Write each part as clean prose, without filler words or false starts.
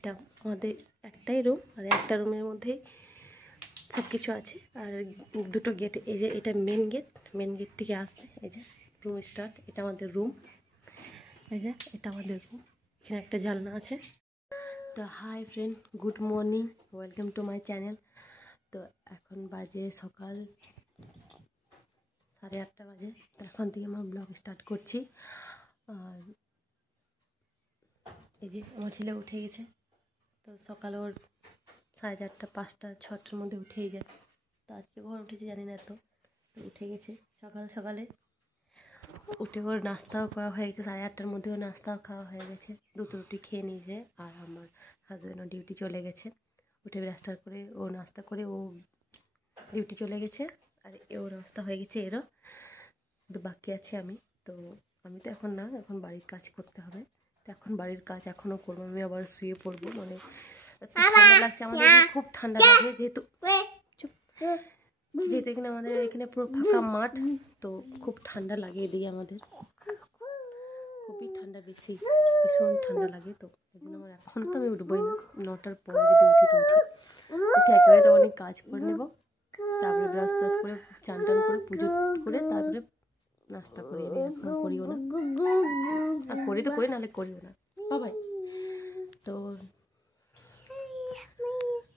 এটা আমাদের একটাই রুম, আর একটা রুমের মধ্যেই সব কিছু আছে। আর দুটো গেট, এই যে এটা মেন গেট থেকে আসবে। এই যে রুম স্টার্ট, এটা আমাদের রুম। এই যে এটা আমাদের রুম, এখানে একটা জানলা আছে। তো hi friend, good morning, welcome to my channel. তো এখন বাজে সকাল 8:30 বাজে। তো এখন থেকে আমার ব্লগ স্টার্ট করছি। আর এই যে আমার ছেলে উঠে গেছে। তো সকাল ওর 4:30, 5টা, 6টার মধ্যে উঠেই যায়। তো আজকে ঘর উঠেছে জানি না, তো উঠে গেছে সকালে। উঠে ওর নাস্তাও করা হয়ে গেছে, 8:30টার মধ্যে ওর নাস্তাও খাওয়া হয়ে গেছে। দুটো রুটি খেয়ে নিয়েছে। আর আমার হাজব্যান্ডও ডিউটি চলে গেছে। উঠে ব্রাশটার করে ও নাস্তা করে ও ডিউটি চলে গেছে। আর ও নাস্তা হয়ে গেছে, এরও তো বাকি আছে। আমি তো এখন না, এখন বাড়ির কাজ করতে হবে। তো এখন বাড়ির কাজ এখনও করবো। আমি আবার শুয়ে পড়বো, মানে ঠান্ডা লাগছে আমাদের, খুব ঠান্ডা লাগে। যেহেতু এখানে আমাদের এখানে পুরো ফাঁকা মাঠ, তো খুব ঠান্ডা লাগে এদিকে আমাদের, খুবই ঠান্ডা, ভীষণ ঠান্ডা লাগে। তো ওই জন্য আমার এখন তো আমি উঠবোই না, 9টার পরে যদি উঠি তো উঠে একেবারে তো অনেক কাজ করে নেবো। তারপরে ব্রাশ করে চান করে পুজো করে তারপরে নাস্তা করি। আমি এখন করিও না, আর করি তো করি, নাহলে করিও না বাবাই। তো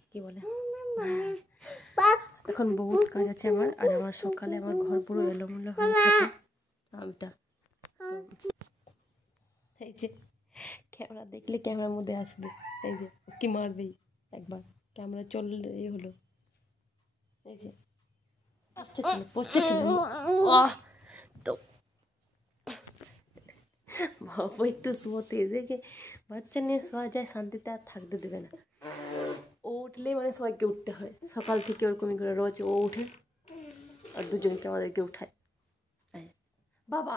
কি বলে, এখন বহুত কাজ আছে আমার। আর আমার সকালে আমার ঘর পুরো এলোমেলো হয়ে থাকে। আমটা এই যে ক্যামেরা দেখলে ক্যামেরার মধ্যে আসবে, এই যে কি মারবেই একবার, ক্যামেরা চললেই হলো। এই যে তো বাবা একটু শোতে, দেখে বাচ্চা নিয়ে শোয়া যায় শান্তিতে, আর থাকতে দেবে না। ও উঠলেই মানে সবাইকে উঠতে হয়। সকাল থেকে ওরকমই করে রোজ ও উঠে আর দুজনকে আমাদেরকে উঠায়। বাবা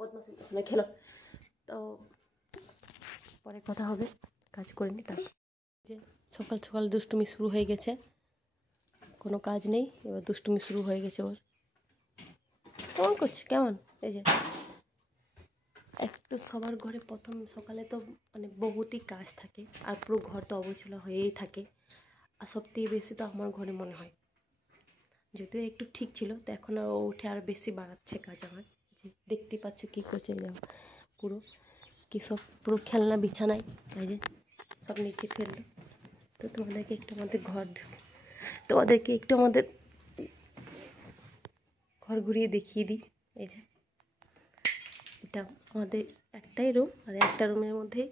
বদমাশি খেলো। তো পরে কথা হবে, কাজ করে নি। তার যে সকাল দুষ্টুমি শুরু হয়ে গেছে, কোনো কাজ নেই, এবার দুষ্টুমি শুরু হয়ে গেছে ওর। কেমন করছে কেমন? এই যে তো সবার ঘরে প্রথম সকালে তো মানে বহুতই কাজ থাকে, আর পুরো ঘর তো অবচলা হয়েই থাকে। আর সবথেকে বেশি তো আমার ঘরে মনে হয়, যদিও একটু ঠিক ছিল, তো এখন ও উঠে আর বেশি বাড়াচ্ছে কাজ আমার। যে দেখতে পাচ্ছ কী করছে, পুরো কী সব পুরো খেলনা বিছানায়, এই যে সব নিচে ফেললো। তো তোমাদেরকে একটু আমাদের ঘর ঘুরিয়ে দেখিয়ে দিই। এই যে এটা আমাদের একটাই রুম, আর একটা রুমের মধ্যেই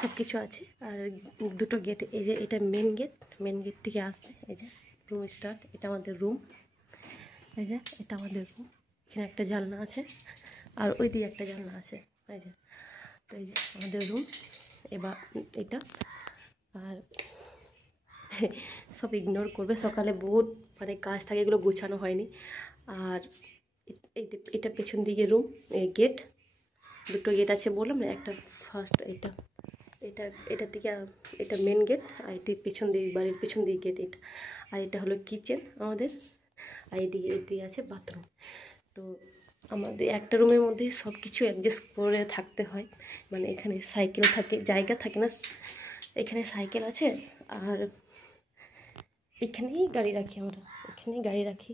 সব কিছু আছে। আর দুটো গেট, এই যে এটা মেন গেট থেকে আসবে। এই যে রুম স্টার্ট, এটা আমাদের রুম। এই যে এটা আমাদের রুম, এখানে একটা জানলা আছে, আর ওই দিকে একটা জানলা আছে। এই যে তো এই যে আমাদের রুম। এবার এটা আর সব ইগনোর করবে, সকালে বহুত মানে কাজ থাকে, এগুলো গোছানো হয়নি। আর এটা পেছন দিকে রুম, গেট, দুটো গেট আছে বললাম না, একটা ফার্স্ট এটা থেকে, এটা মেন গেট, আর এটি পেছন দিকে, বাড়ির পেছন দিকে গেট এটা। আর এটা হলো কিচেন আমাদের, আর এদিকে আছে বাথরুম। তো আমাদের একটা রুমের মধ্যে সব কিছু অ্যাডজাস্ট করে থাকতে হয়। মানে এখানে সাইকেল থাকে, জায়গা থাকে না, এখানে সাইকেল আছে, আর এখানেই গাড়ি রাখি আমরা, এখানেই গাড়ি রাখি।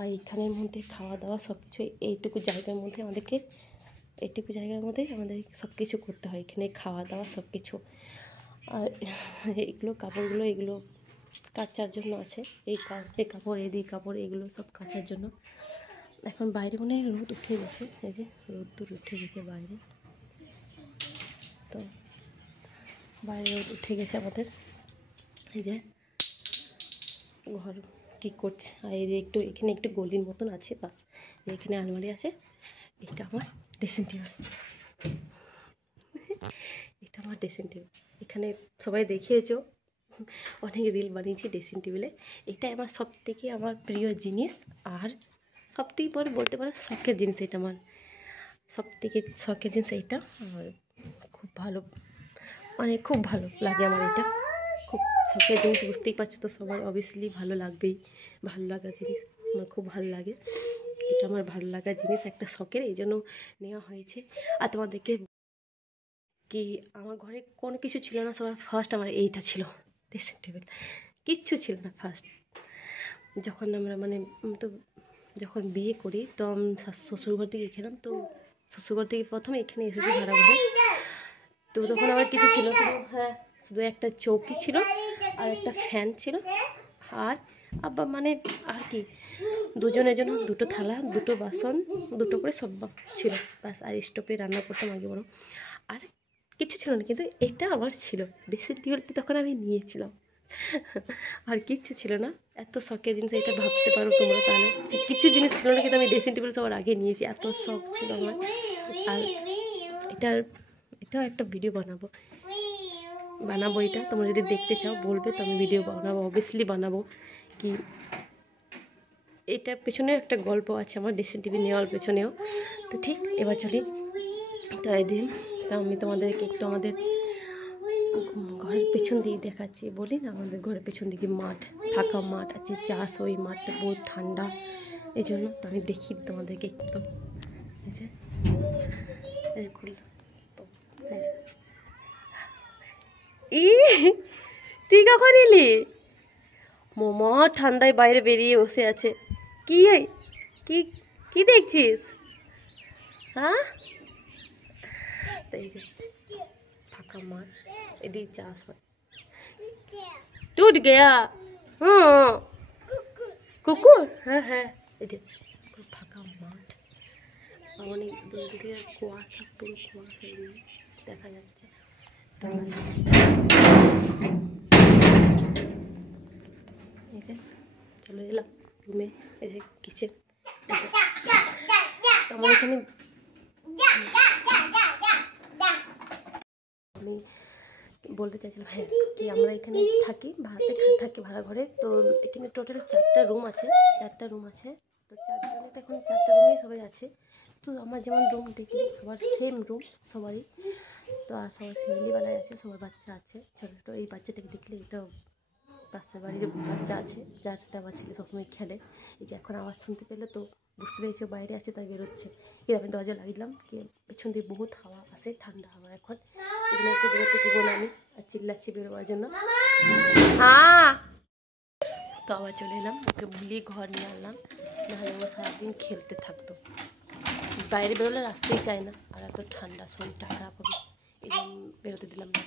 আর এখানের মধ্যে খাওয়া দাওয়া সব কিছু এইটুকু জায়গার মধ্যে আমাদের সব কিছু করতে হয়। এখানে খাওয়া দাওয়া সব কিছু। আর এগুলো কাপড়গুলো এগুলো কাচার জন্য আছে, এই কাপড় এগুলো সব কাচার জন্য। এখন বাইরে মনে হয় রোদ উঠে গেছে, এই যে রোদ উঠে গেছে বাইরে। তো বাইরে রোদ উঠে গেছে আমাদের। এই যে ঘর কী করছে, আর এই যে এখানে একটু গলির মতন আছে, বাস এখানে আলমারি আছে। এটা আমার ড্রেসিং টেবিল, এখানে সবাই দেখিয়েছো, অনেক রিল বানিয়েছি ড্রেসিং টেবিলে। এটাই আমার সবথেকে আমার প্রিয় জিনিস, আর সবথেকে পরে বলতে পারো শখের জিনিস। এটা আমার সবথেকে শখের জিনিস এইটা, আর খুব ভালো, মানে খুব ভালো লাগে আমার এটা, খুব শখের জিনিস। বুঝতেই পারছো তো, সবাই অবভিয়াসলি ভালো লাগবেই, ভালো লাগা জিনিস আমার খুব ভালো লাগে। এটা আমার ভালো লাগা জিনিস, একটা শখের, এই জন্য নেওয়া হয়েছে। আর তোমাদেরকে কি আমার ঘরে কোনো কিছু ছিল না, সবার ফার্স্ট আমার এইটা ছিল, ড্রেসিং টেবিল। কিচ্ছু ছিল না ফার্স্ট। যখন আমরা মানে তো যখন বিয়ে করি তো আমি শ্বশুরঘর থেকে গেছিলাম, তো শ্বশুরঘর থেকে প্রথমে এখানে এসেছি ভাড়া ঘরে। তো তখন আমার কিছু ছিল, হ্যাঁ শুধু একটা চৌকি ছিল আর একটা ফ্যান ছিল, আর আবার মানে আর কি দুজনের জন্য দুটো থালা, দুটো বাসন, দুটো করে সব ছিল বাস। আর স্টোভে রান্না করতাম আগে বড়, আর কিছু ছিল না। কিন্তু এটা আমার ছিল, ড্রেসিং টেবিলটা তখন আমি নিয়েছিলাম, আর কিচ্ছু ছিল না। এত শখের জিনিস, এটা ভাবতে পারো তোমরা তাহলে। কিছু জিনিস ছিল না কিন্তু আমি ড্রেসিং টেবিল সবার আগে নিয়েছি, এত শখ ছিল আমার। আর এটাও একটা ভিডিও বানাবো এটা তোমরা যদি দেখতে চাও বলবে, তো আমি ভিডিও বানাবো, অবভিয়াসলি বানাবো। কি এটার পেছনে একটা গল্প আছে আমার ড্রেসিং টেবিল নেওয়ার পেছনেও। তো ঠিক এবার চলি। তো এদিন তো আমি তোমাদেরকে একটু আমাদের ঘরের পেছন দিকে দেখাচ্ছি। বলি না, আমাদের ঘরের পেছন দিকে মাঠ, ফাঁকা মাঠ আছে, চাষ, ওই মাঠটা বহুত ঠান্ডা, এই জন্য তো আমি দেখি তোমাদেরকে একটু। খুললাম তো, তুই কখন এলি? মোমা ঠান্ডায় বাইরে বেরিয়ে বসে আছে। কি কি কি দেখছিস? হ্যাঁ, এই যে ফাঁকা মাঠ, এদিকে চাষ হয়। टूट गया? हाँ कुकुर, हाँ हाँ। এদিকে ফাঁকা মাঠ, অনেক দূর থেকে কুয়াশা, পুরো কুয়াশা দেখা যাচ্ছে। এই যে চলে এলাম রুমে, এই যে কিচেন। আমার এখানে আমি বলতে চাইছিলাম, হ্যাঁ কি আমরা এখানে থাকি, থাকি ভাড়া ঘরে। তো এখানে টোটাল 4টা রুম আছে, 4টা রুম আছে। তো 4 জনে তো এখন 4টা রুমেই সবাই আছে। তো আমার যেমন রুম দেখি সবার সেম রুম সবারই। তো আর সবার ফ্যামিলি বানায় আছে, সবার বাচ্চা আছে ছোটো ছোটো। এই বাচ্চাটাকে দেখলে এটা পাশের বাড়ির বাচ্চা আছে, যার সাথে আমার ছেলে সবসময় খেলে। এই যে এখন আওয়াজ শুনতে পেলে তো বুঝতে পেরেছি বাইরে আছে, তাই বেরোচ্ছে। কিন্তু আমি দরজা লাগিয়ে দিলাম, কি পেছন দিয়ে বহুত হাওয়া আসে, ঠান্ডা হাওয়া এখন, এই জন্য একটু বেরোতে দিব না আমি, আর চিল্লাচ্ছি বেরোবার জন্য। হ্যাঁ, তো আবার চলে এলাম, ওকে ভুলিয়ে ঘর নিয়ে আনলাম, নাহলে ও সারাদিন খেলতে থাকতো। বাইরে বেরোলে রাস্তাই চায় না, আর এত ঠান্ডা, শরীরটা খারাপ হবে, এই জন্য বেরোতে দিলাম না।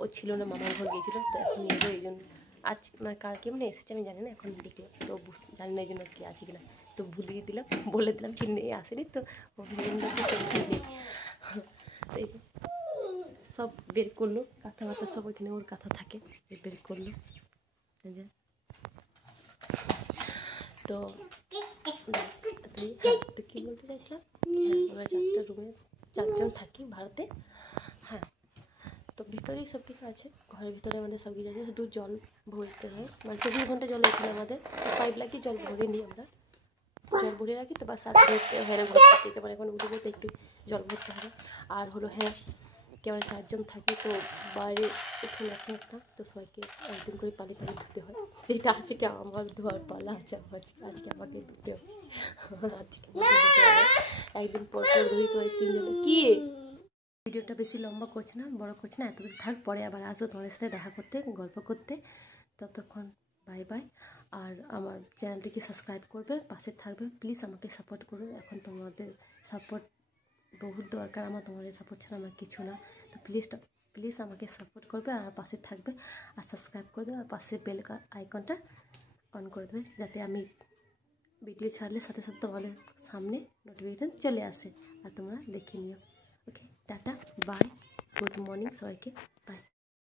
ও ছিল না, মামার ঘর গিয়েছিলো, তো এখন এলো। এই জন্য আজ মানে কার কেমন এসেছে আমি জানি না, এখন দেখলাম তো জানি না এই জন্য কি আছে কিনা, তো ভুলিয়ে দিলাম, বলে দিলাম কি নেই, আসেনি তো ও নেই। তো এই যে সব বের করলো, কাঁথা বাতা সব ওইখানে ওর কাঁথা থাকে, বের করলো। এই যে তো তো কী বলতে চাইছিলাম, হ্যাঁ আমরা 4টা রুমে 4 জন থাকি ভাড়াতে। হ্যাঁ, তো ভিতরেই সব কিছু আছে, ঘরের ভিতরে আমাদের সব কিছু আছে, শুধু জল ভরতে হয়, মানে 24 ঘন্টা জল এখানে আমাদের পাইপ লাগিয়ে জল ভরে নিই আমরা, জল ভরে রাখি। তো বাস আর হয় না ঘর থেকে, যেমন এখন উঠে যেতে একটু জল ভরতে হবে। আর হলো হ্যাঁ কি আমরা 4 জন থাকি, তো বাইরে উঠোন আছে একটা, তো সবাইকে একদিন করে পালি ধুতে হয়, যেটা আজকে আমার ধোয়ার পালা আছে, আজকে আমাকে ধুতে হবে, আজকে ধুতে হবে, একদিন পর ধুই সবাই 3 জনে। কি ভিডিওটা বেশি লম্বা করছে না, বড় করছে না, এতদূর থাক, পরে আবার আসবো তোমাদের সাথে দেখা করতে, গল্প করতে। ততক্ষণ বাই বাই। আর আমার চ্যানেলটিকে সাবস্ক্রাইব করবে, পাশে থাকবে, প্লিজ আমাকে সাপোর্ট করবে। এখন তোমাদের সাপোর্ট বহুত দরকার আমার, তোমাদের সাপোর্ট ছাড়া আমার কিছু না। তো প্লিজ আমাকে সাপোর্ট করবে, আর পাশে থাকবে, আর সাবস্ক্রাইব করে দেবে, আর পাশে বেল আইকনটা অন করে দেবে, যাতে আমি ভিডিও ছাড়লে সাথে সাথে তোমাদের সামনে নোটিফিকেশন চলে আসে, আর তোমরা দেখে নিও। ওকে, টাটা, বাই, গুড মর্নিং সবাইকে, বাই।